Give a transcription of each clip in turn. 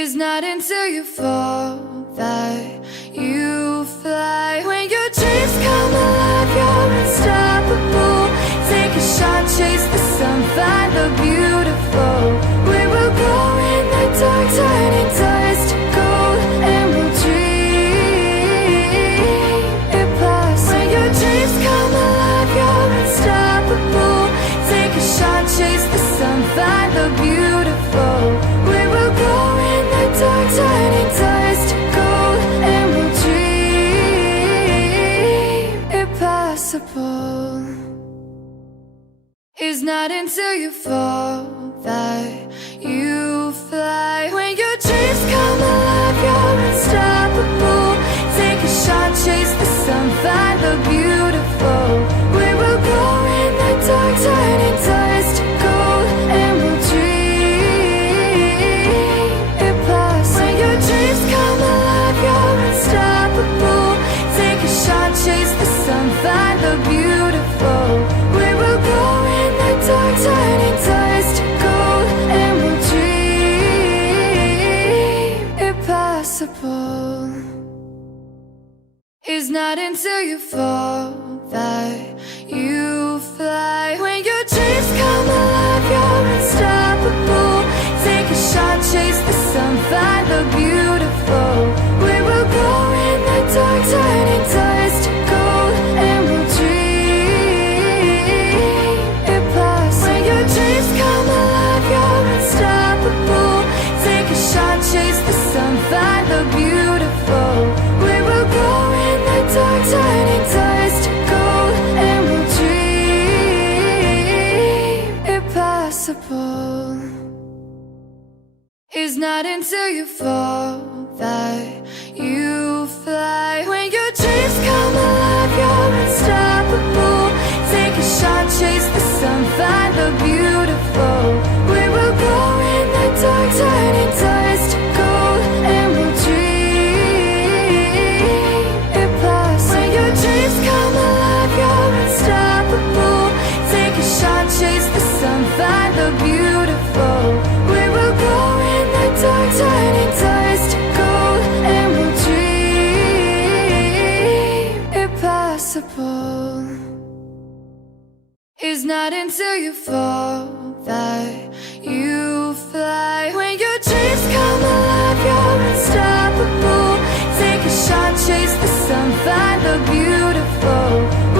It's not until you fall that you fly. When your dreams come alive, you're unstoppable. Take a shot, chase the sun, find the beautiful. We will go in the dark, turning dust to gold, and we'll dream it past. When your dreams come alive, you're unstoppable. Take a shot, chase the sun, find the beautiful. We will go in the dark, turning dust to gold, and we'll dream it possible. It's not until you fall that you fly. When your dreams come alive, you're unstoppable. Take a shot, chase the sun, find the beautiful. We will go in the dark, turning dust to gold, and we'll dream it past. When your dreams come alive, you're unstoppable. Take a shot, chase the sun, find the beautiful. We will go in the dark, turning dust to gold, and we'll dream it possible. It's not until you fall that you fly. When your dreams come alive, you're unstoppable. Take a shot, chase the sun, find the beautiful. We will go in the dark, turning dust to gold, and we'll dream it past. When your dreams come alive, you're unstoppable. Take a shot, chase the sun, find the beautiful. We will go in the dark, turning dust to gold, and we'll dream it possible. It's not until you fall that you fly. When your dreams come alive, you're unstoppable. Take a shot, chase the sun, find the beautiful. We will go in the dark, turning dust to gold, and we'll dream it past. When your dreams come alive, you're unstoppable. Take a shot, chase the sun, find the beautiful. We will go in the dark, turning dust to gold, and we'll dream it possible. It's not until you fall that you fly. When your dreams come alive, you're unstoppable. Take a shot, chase the sun, find the beautiful.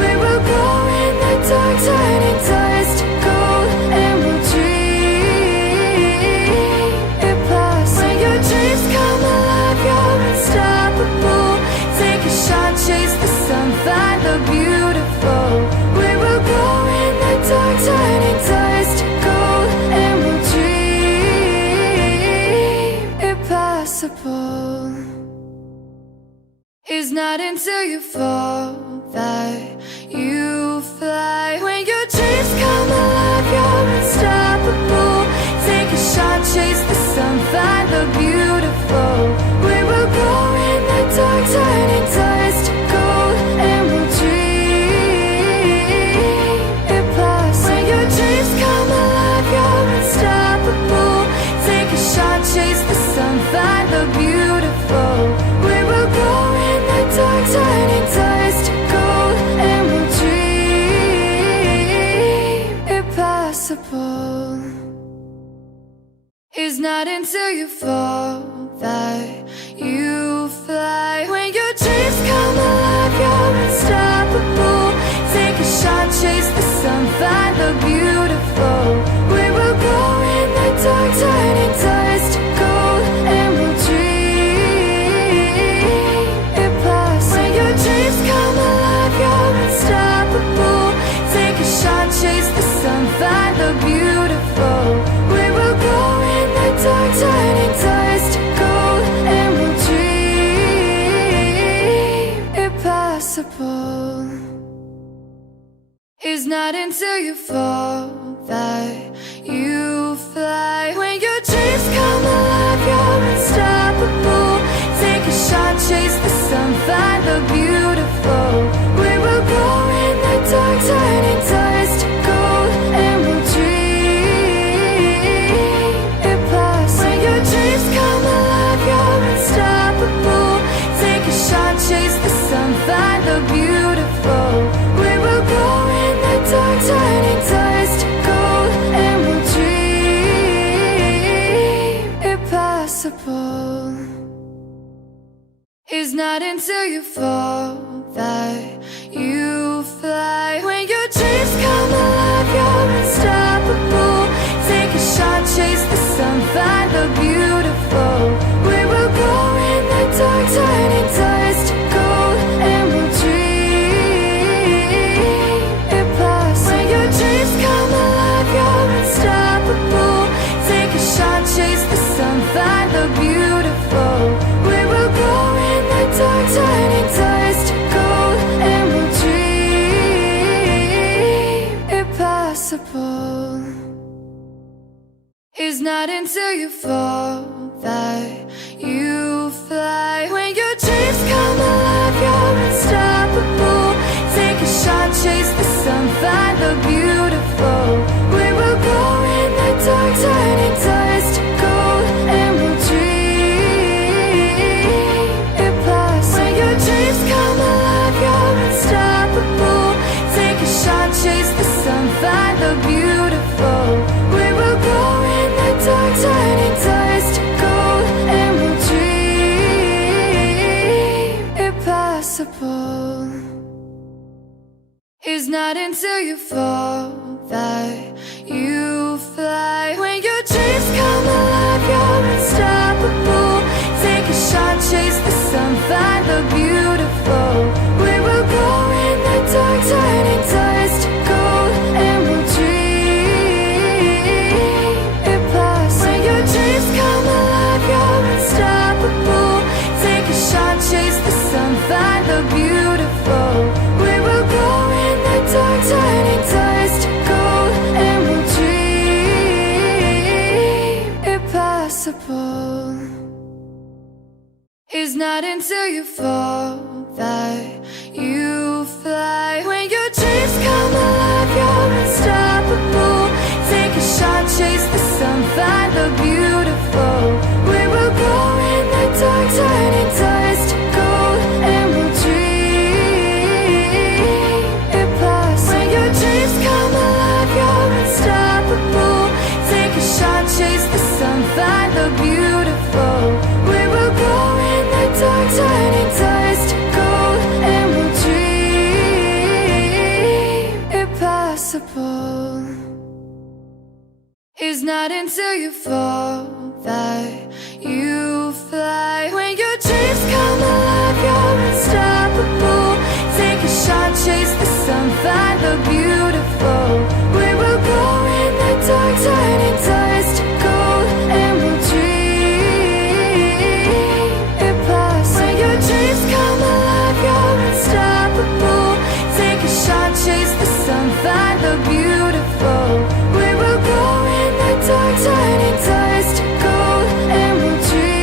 We will go in the dark, turning dust to gold, and we'll dream it past. When your dreams come alive, you're unstoppable. Take a shot, chase the sun, find the beautiful. We will go in the dark, turning dust to gold, and we'll dream it possible. It's not until you fall that you fly. When your dreams come alive, you're unstoppable. Take a shot, chase the sun, find the beautiful. We will go in the dark, turning dust to gold, and we'll dream it past. When your dreams come alive, you're unstoppable. Take a shot, chase the sun, find the beautiful. We will go in the dark, turning dust to gold, and we'll dream it possible. It's not until you fall that you fly. When your dreams come alive, you're unstoppable. Take a shot, chase the sun, find the beautiful. We will go in the dark, turning dust to gold, and we'll dream it past. When your dreams come alive, you're unstoppable. Take a shot, chase the sun, find the beautiful. We will go in the dark, turning dust to gold, and we'll dream it possible. It's not until you fall that you fly. When your dreams come alive, you're unstoppable. Take a shot, chase the sun, find the beautiful. We will go in the dark, turning dust to gold, and we'll dream it past. When your dreams come alive, not until you fall that you fly. When your dreams come alive, you're unstoppable. Take a shot, chase the sun, find the beautiful. We will go in the dark, turning dust to gold, and we'll dream it past. When your dreams come alive, you're unstoppable. Take a shot, chase the sun, find the beautiful. We will go in the dark, turning dust to gold, and we'll dream it possible. It's not until you fall that you fly. When your dreams come alive, you're unstoppable. Take a shot, chase the sun, find the beautiful. We will go in the dark, turning dust to gold, and we'll dream it past. When your dreams come alive, you're unstoppable. Take a shot, chase the sun, find the beautiful. We will go in the dark, turning dust to gold, and we'll dream it possible. It's not until you fall that you fly. When your dreams come alive, you're unstoppable. Take a shot, chase the sun, find the beautiful. We will go in the dark, turning dust to gold, and we'll dream it past. When your dreams come alive, you're unstoppable. Take a shot, chase the sun, find the beautiful. We will go in the dark, turning dust to gold, and we'll dream it possible. It's not until you fall that you fly. When your dreams come alive, you're unstoppable. Take a shot, chase the sun, find the beautiful. We will go in the dark, turning dust to gold, and we'll dream it past. When your dreams come alive, you're unstoppable. Take a shot, chase the sun, find the beautiful. We will go in the dark, turning dust to gold, and we'll dream it possible. It's not until you fall that you fly. When your dreams come alive, you're unstoppable. Take a shot, chase the sun, find the beautiful. We will go in the dark, turning dust to gold, and we'll dream it past. When your dreams come alive, you're unstoppable. Take a shot, chase the sun, find the beautiful. We will go in the dark, turning dust to gold, and we'll dream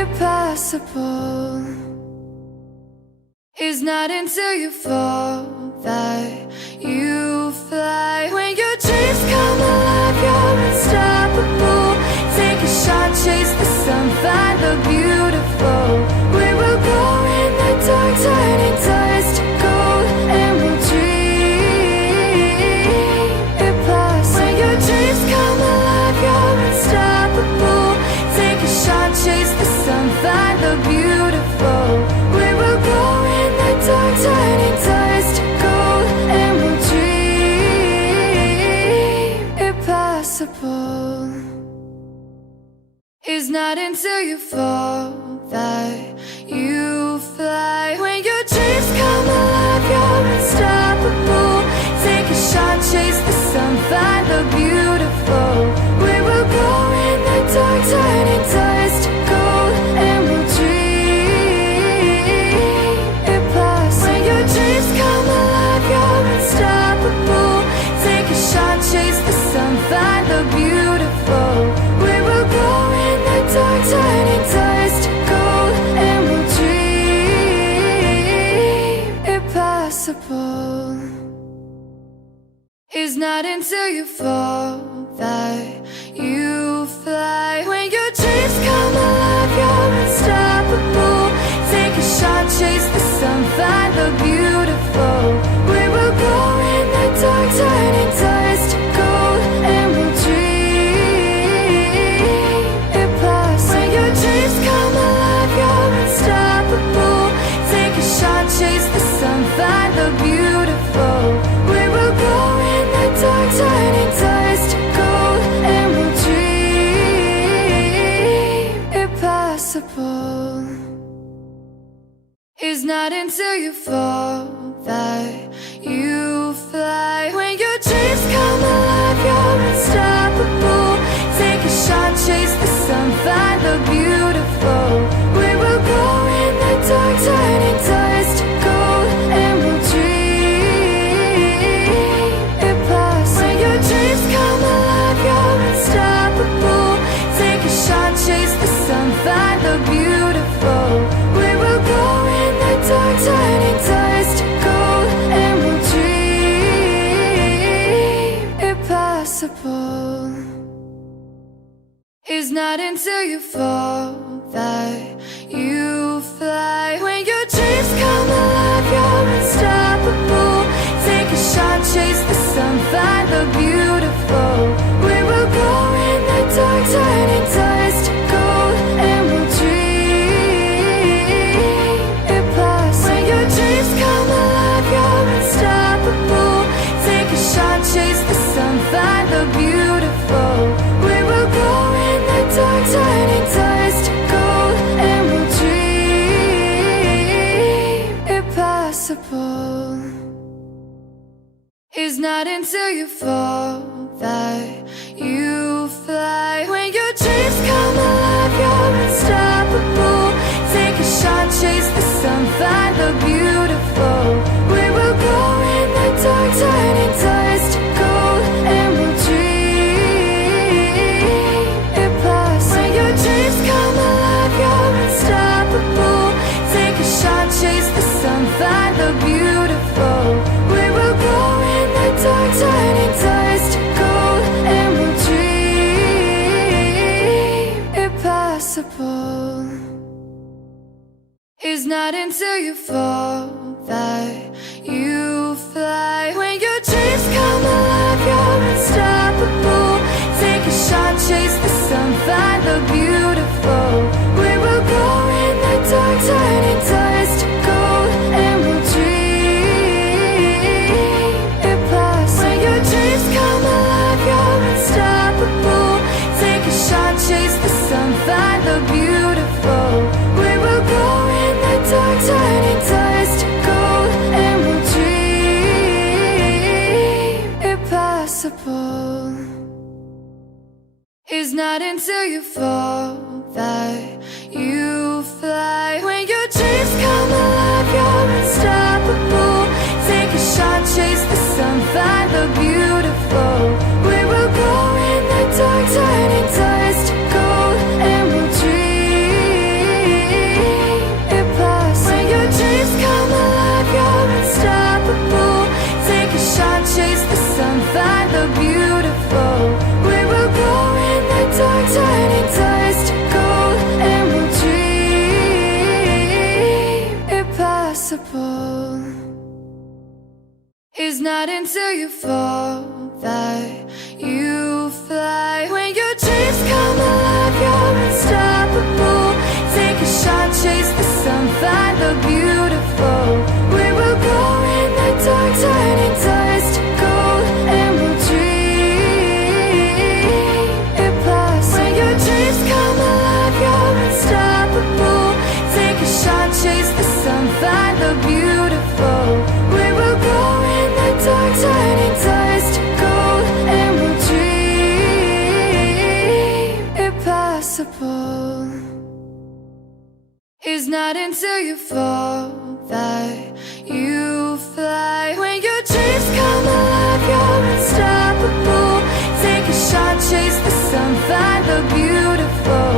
it possible. It's not until you fall that you fly. When your dreams come alive, you're unstoppable. Take a shot, chase the sun, find the beautiful. We will go in the dark, turning dust to gold, and we'll dream it past. When your dreams come alive, you're unstoppable. Take a shot, chase the sun, find the beautiful. We will go in the dark, turning dust to gold, and we'll dream it possible. It's not until you fall that you fly. When your dreams come alive, you're unstoppable. Take a shot, chase the sun, find the beautiful. We will go in the dark, turning dust to gold, and we'll dream it past. When your dreams come alive, you're unstoppable. Take a shot, chase the sun, find the beautiful. We will go in the dark, turning dust to gold, and we'll dream it possible. It's not until you fall that you fly. When your dreams come alive, you're unstoppable. Take a shot, chase the sun, find the beautiful. We will go in the dark, turning dust to gold, and we'll dream it past. When your dreams come alive, not until you fall that you fly. When your dreams come alive, you're unstoppable. Take a shot, chase the sun, find the beautiful. We will go in the dark, turning dust to gold, and we'll dream it past. When your dreams come alive, you're unstoppable. Take a shot, chase the sun, find the beautiful. We will go in the dark, turning dust to gold, and we'll dream it possible. It's not until you fall that you fly. When your dreams come alive, you're unstoppable. Take a shot, chase the sun, find the beautiful. We will go in the dark, turning dust to gold, and we'll dream it past. When your dreams come alive, you're unstoppable. Take a shot, chase the sun, find the beautiful. We will go in the dark, turning dust to gold, and we'll dream it possible. It's not until you fall that you fly. When your dreams come alive, you're unstoppable. Take a shot, chase the sun, find the beautiful. We will go in the dark, turning dust to gold, and we'll dream it past. When your dreams come alive, you're unstoppable. Take a shot, chase the sun, find the beautiful. We will go in the dark, turning dust to gold, and we'll dream it possible. It's not until you fall that you fly. When your dreams come alive, you're unstoppable. Take a shot, chase the sun, find the beautiful. We will go in the dark, turning dust to gold, and we'll dream it past. When your dreams come alive, you're unstoppable. Take a shot, chase the sun, find the beautiful. We will go in the dark, turning dust to gold, and we'll dream it possible. It's not until you fall that you fly. When your dreams come alive, you're unstoppable. Take a shot, chase the sun, find the beautiful. We will go in the dark, turning dust to gold, and we'll dream it past. When your dreams come alive, you're unstoppable. Take a shot, chase the sun, find the beautiful. We will go in the dark, turning dust to gold, and we'll dream it possible. It's not until you fall that you fly. When your dreams come alive, you're unstoppable. Take a shot, chase the sun, find the beautiful. We will go in the dark, turning dust to gold, and we'll dream it past. When your dreams come alive, you're unstoppable. Take a shot, chase the sun, find the beautiful. We will go in the dark, turning dust to gold, and we'll dream it possible. It's not until you fall that you fly. When your dreams come alive, you're unstoppable. Take a shot, chase the sun, find the beautiful.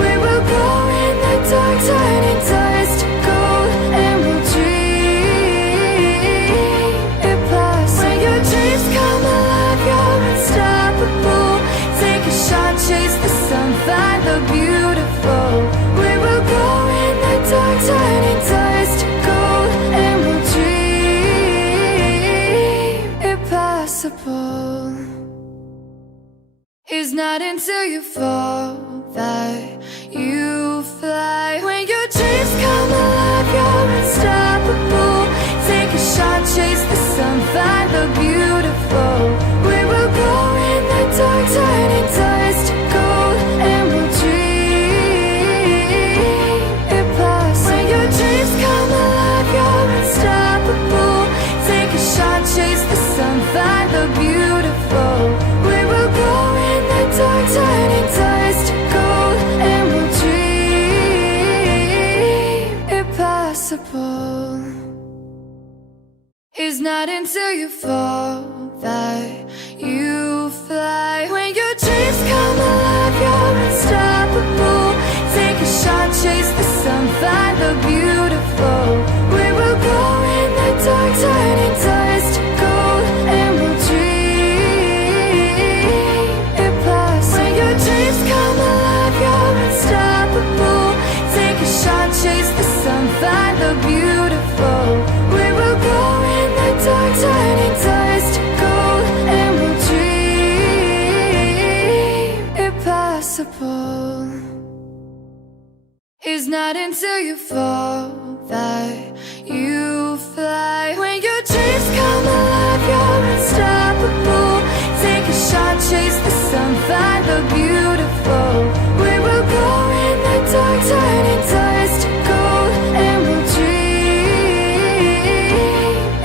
We will go in the dark, turning dust to gold, and we'll dream it past. When your dreams come alive, you're unstoppable. Take a shot, chase the sun, find the beautiful. We will go in the dark, turning dust to gold, and we'll dream it possible. It's not until you fall that you fly. When your dreams come alive, you're unstoppable. Take a shot, chase the sun, find the beautiful. We will go in the dark, turning dust to gold, and we'll dream it past. When your dreams come alive, you're not until you fall that you fly. When your dreams come alive, you're unstoppable. Take a shot, chase the sun, find the beautiful. We will go in the dark, turning dust to gold, and we'll dream it past. When your dreams come alive, you're unstoppable. Take a shot, chase the sun, find the beautiful. We will go in the dark, turning dust to gold, and we'll dream it possible. It's not until you fall that you fly. When your dreams come alive, you're unstoppable. Take a shot, chase the sun, find the beautiful. We will go in the dark, turning dust to gold, and we'll dream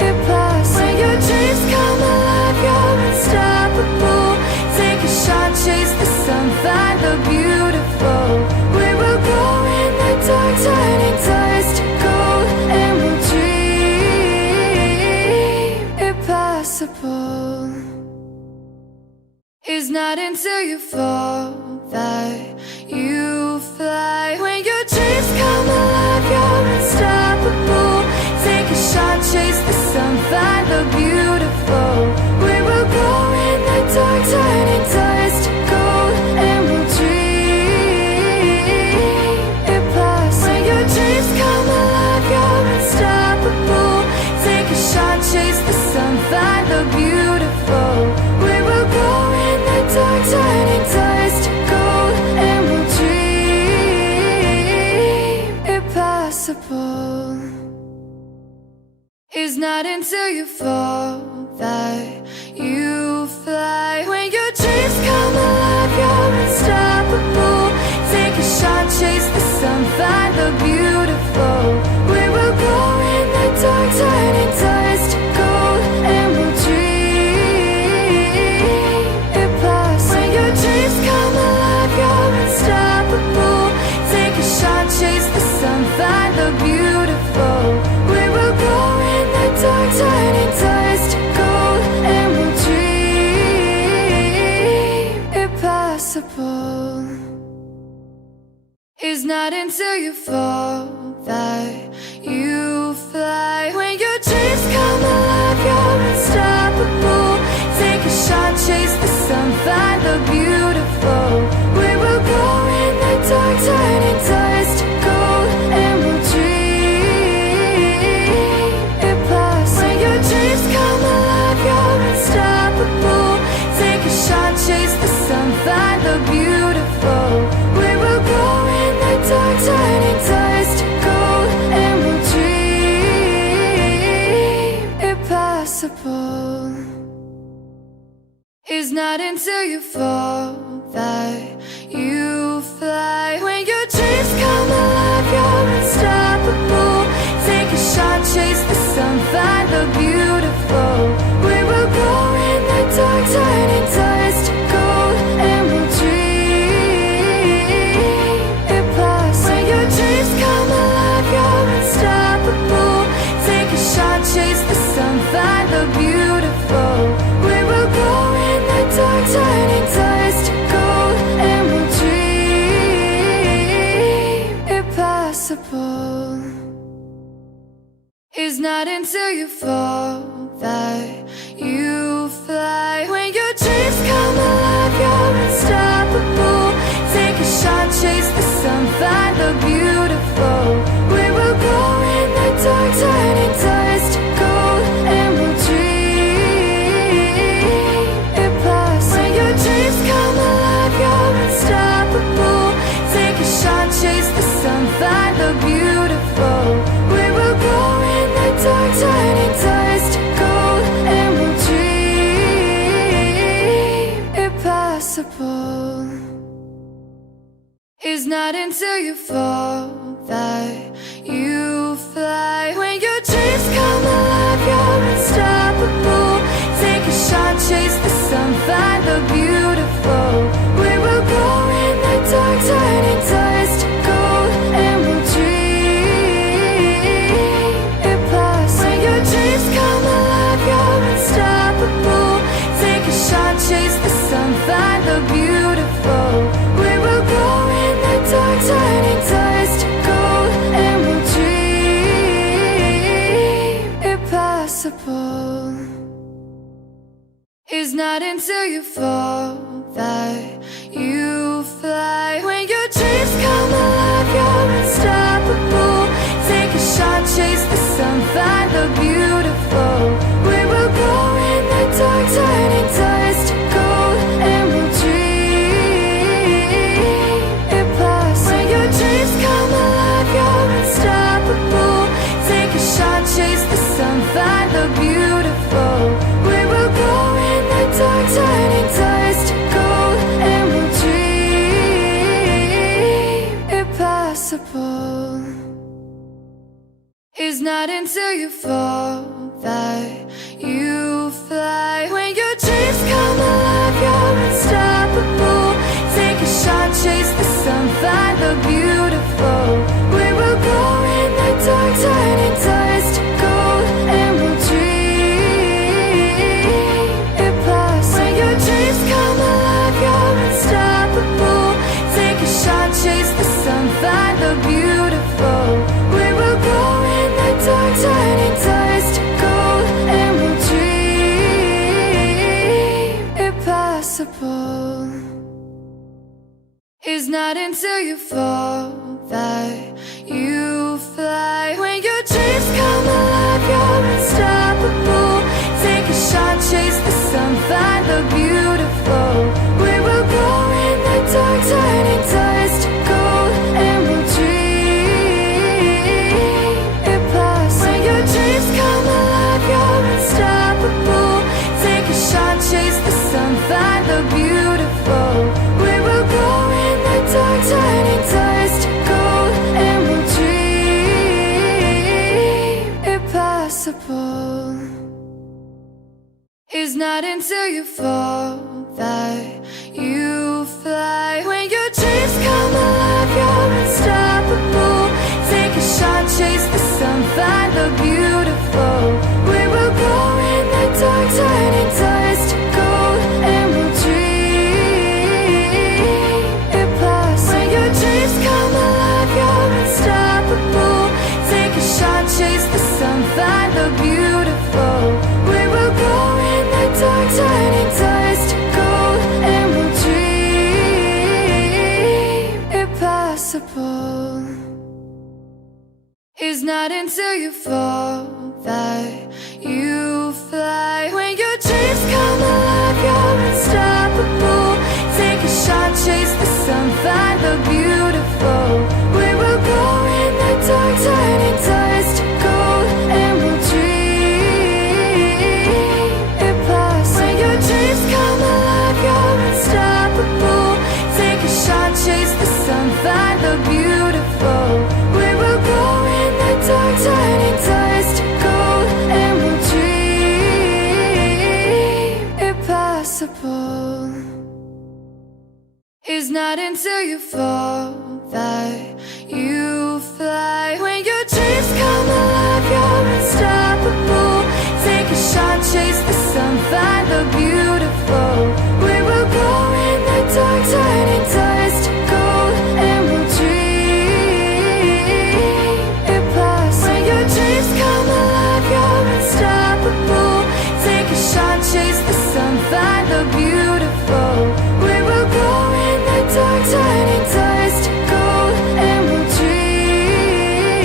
it past. When your dreams come alive, you're unstoppable. Take a shot, chase the sun, find the beautiful. We will go in the dark, turning dust to gold, and we'll dream it possible. It's not until you fall that you fly. When your dreams come alive, you're unstoppable. Take a shot, chase the sun, find the beautiful. We will go in the dark, turning dust to gold, and we'll dream it past. When your dreams come alive, you're unstoppable. Take a shot, chase the sun, find the beautiful. We will go in the dark, turning dust to gold, and we'll dream it possible. It's not until you fall that you fly. When your dreams come alive, you're unstoppable. Take a shot, chase the sun, find the beautiful. We will go in the dark, turning dust to gold, and we'll dream it past. When your dreams come alive, you're unstoppable. Take a shot, chase the sun, find the beautiful. We will go in the dark, turning dust to gold, and we'll dream it possible. It's not until you fall that you fly. When your dreams come alive, you're unstoppable. Take a shot, chase the sun, find the beautiful. We will go in the dark, turning dust to gold, and we'll dream it past. When your dreams come alive, you're unstoppable. Take a shot, chase the sun, find the beautiful. We will go in the dark, turning dust to gold, and we'll dream it possible. It's not until you fall that you fly. When your dreams come alive, you're unstoppable. Take a shot, chase the sun, find the beautiful. We will go in the dark, turning dust to gold, and we'll dream it past. When your dreams come alive, you're unstoppable. Take a shot, chase the sun, find the beautiful. We will go in the dark, turning dust to gold, and we'll dream it possible. It's not until you fall that you fly. When your dreams come alive, you're unstoppable. Take a shot, chase the sun, find the beautiful. We will go in the dark, turning dust to gold, and we'll dream it past. When your dreams come alive, you're unstoppable. Take a shot, chase the sun, find the beautiful. We will go in the dark, turning dust to gold, and we'll dream it possible. It's not until you fall that you fly. When your dreams come alive, you're unstoppable. Take a shot, chase the sun, find the beautiful. We will go in the dark, turning dust to gold, and we'll dream it past. When your dreams come alive, not until you fall that you fly. When your dreams come alive, you're unstoppable. Take a shot, chase the sun, find the beautiful. We will go in the dark, turning dust to gold, and we'll dream it past. When your dreams come alive, you're unstoppable. Take a shot, chase the sun, find the beautiful. We will go in the dark, turning dust to gold, and we'll dream it possible. It's not until you fall that you fly. When your dreams come alive, you're unstoppable. Take a shot, chase the sun, find the beautiful. We will go in the dark, turning dust to gold, and we'll dream it past. When your dreams come alive, you're unstoppable. Take a shot, chase the sun, find the beautiful. We will go in the dark, turning dust to gold, and we'll dream it possible. It's not until you fall that you fly. When your dreams come alive, you're unstoppable. Take a shot, chase the sun, find the beautiful. We will go in the dark, turning dust to gold, and we'll dream it past. When your dreams come alive, you're unstoppable. Take a shot, chase the sun, find the beautiful. We will go in the dark, turning dust to gold, and we'll dream it possible. It's not until you fall that you fly. When your dreams come alive, you're unstoppable. Take a shot, chase the sun, find the beautiful. We will go in the dark, turning dust to gold, and we'll dream it past. When your dreams come alive, you're unstoppable. Take a shot, chase the sun, find the beautiful. We will go in the dark, turning dust to gold, and we'll dream it possible. It's not until you fall that you fly. When your dreams come alive, you're unstoppable. Take a shot, chase the sun, find the beautiful. We will go in the dark, turning dust to gold, and we'll dream it past. When your dreams come alive, you're unstoppable. Take a shot, chase the sun, find the beautiful. We will go in the dark, turning dust to gold, and we'll dream it possible. It's not until you fall that you fly. When your dreams come alive, you're unstoppable. Take a shot, chase the sun, find the beautiful. We will go in the dark, turning dust to gold, and we'll dream it past. When your dreams come alive, you're unstoppable. Take a shot, chase the sun, find the beautiful. We will go in the dark, turning dust to gold, and we'll dream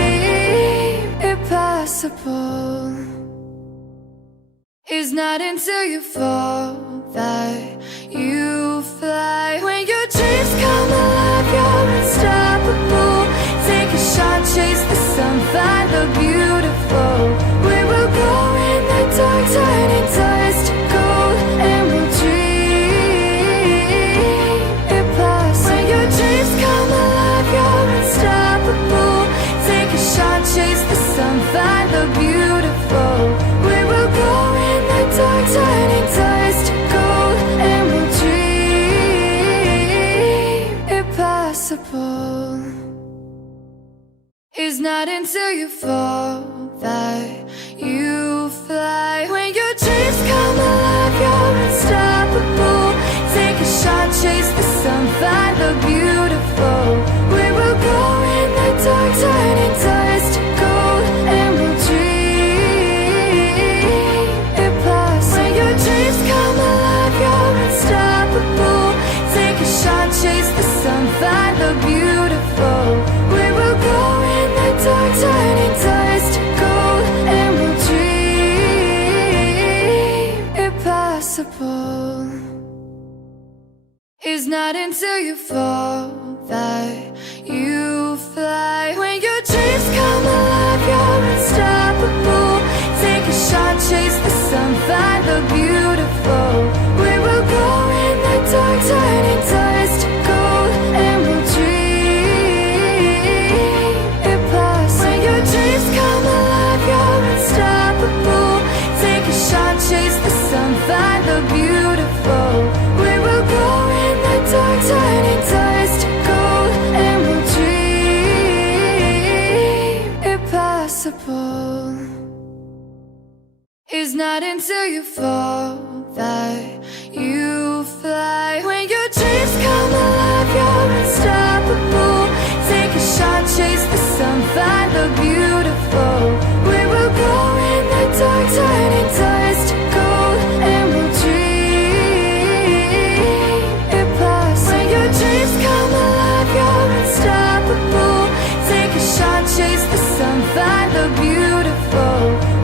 it possible. It's not until you fall that you fly. When your dreams come alive, you're unstoppable. Take a shot, chase the sun, find the beautiful. We will go in the dark, turning dust to gold, and we'll dream it past. When your dreams come alive, you're unstoppable. Take a shot, chase the sun, find the beautiful. We will go in the dark, turning dust to gold, and we'll dream it possible. It's not until you fall that you fly. When your dreams come alive, you're unstoppable. Take a shot, chase the sun, find the beautiful. We will go in the dark, turning dust to gold, and we'll dream it past. When your dreams come alive, It's not until you fall that you fly. When your dreams come alive, you're unstoppable. Take a shot, chase the sun, find the beautiful. We will go in the dark, turning dust to gold, and we'll dream it past. When your dreams come alive, you're unstoppable. Take a shot, chase the sun, find the beautiful. We will go in the dark, turning dust to gold, and we'll dream it possible. It's not until you fall that you fly. When your dreams come alive, you're unstoppable. Take a shot, chase the sun, find the beautiful. We will go in the dark, turning dust to gold, and we'll dream it possible. When your dreams come alive, you're unstoppable. Take a shot, chase the sun, find the beautiful.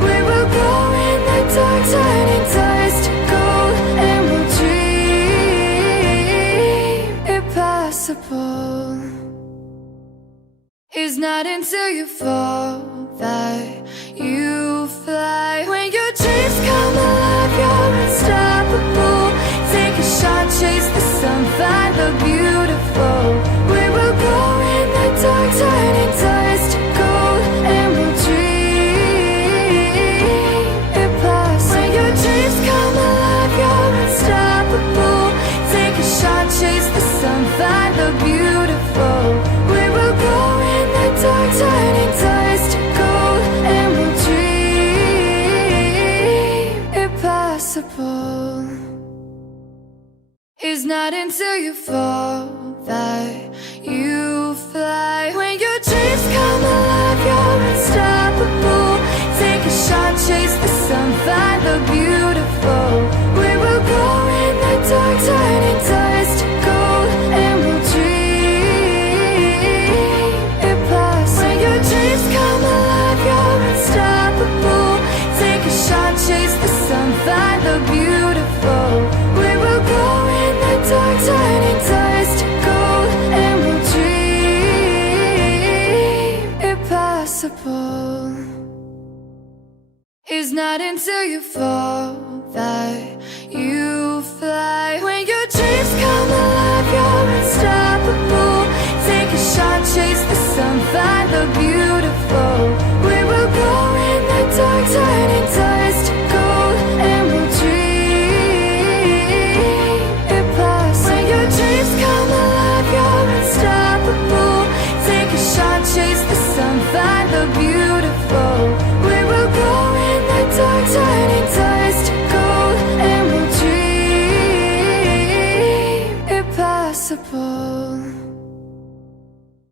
We will go in the dark, turning dust to gold, and we'll dream it possible. It's not until you fall that you fly. When your dreams come alive, you're unstoppable. Take a shot, chase the sun, find the beautiful. We will go in the dark, turning dust to gold, and we'll dream it possible. When your dreams come alive, you're unstoppable. Take a shot, chase the sun, find the beautiful. We will go in the dark, turning dust to gold, and we'll dream it possible. It's not until you fall that you fly. When your dreams come alive, you're unstoppable. Take a shot, chase the sun, find the beautiful. We will go in the dark, turning dust to gold, and we'll dream it possible. When your dreams come alive, you're unstoppable. Take a shot, chase the sun, find the beautiful. We will go in the dark, turning dust to gold, and we'll dream it possible. It's not until you fall that